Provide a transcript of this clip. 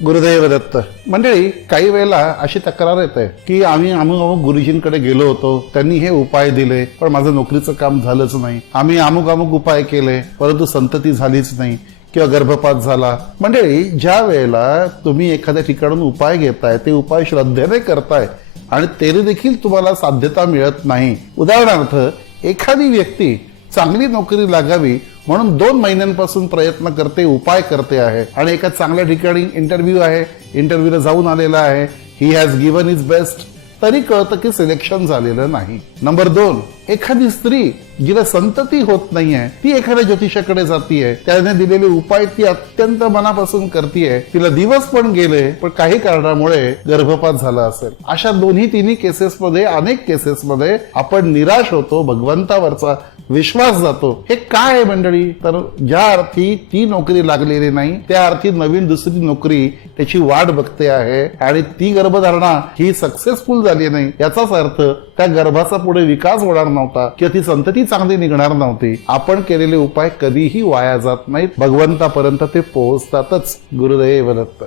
गुरुदेव दत्त. मंडळी, काही वेळेला अशी तक्रार येते की आम्ही अमुक अमुक गुरुजींकडे गेलो होतो, त्यांनी हे उपाय दिले, पण माझं नोकरीचं काम झालंच नाही. आम्ही अमुक अमुक उपाय केले, परंतु संतती झालीच नाही किंवा गर्भपात झाला. मंडळी, ज्या वेळेला तुम्ही एखाद्या ठिकाणून उपाय घेताय, ते उपाय श्रद्धेने करताय आणि तेने देखील तुम्हाला साध्यता मिळत नाही. उदाहरणार्थ, एखादी व्यक्ती चांगली नोकरी लागावी म्हणून 2 महिन्यांपासून प्रयत्न करते, उपाय करते आहे आणि एका चांगल्या ठिकाणी इंटरव्ह्यू आहे, इंटरव्ह्यूला जाऊन आलेला आहे, he has given is best, तरी कळतं की सिलेक्शन झालेलं नाही. नंबर 2, एखादी स्त्री जिला संतती होत नाहीये, ती एखाद्या ज्योतिषाकडे जातीये, त्याने दिलेले उपाय ती अत्यंत मनापासून करतीये, तिला दिवस पण गेले, पण काही कारणामुळे गर्भपात झाला असेल. अशा दोन्ही केसेसमध्ये, अनेक केसेसमध्ये आपण निराश होतो, भगवंतावरचा विश्वास जातो. हे काय आहे मंडळी? तर ज्या अर्थी ती नोकरी लागलेली नाही, त्या अर्थी नवीन दुसरी नोकरी त्याची वाट बघते आहे आणि ती गर्भधारणा ही सक्सेसफुल झाली नाही. याचाच अर्थ त्या गर्भाचा पुढे विकास होणार नव्हता किंवा ती संतती चांगली निघणार नव्हती. आपण केलेले उपाय कधीही वाया जात नाहीत, भगवंतापर्यंत ते पोहोचतातच. गुरुदेव दत्त.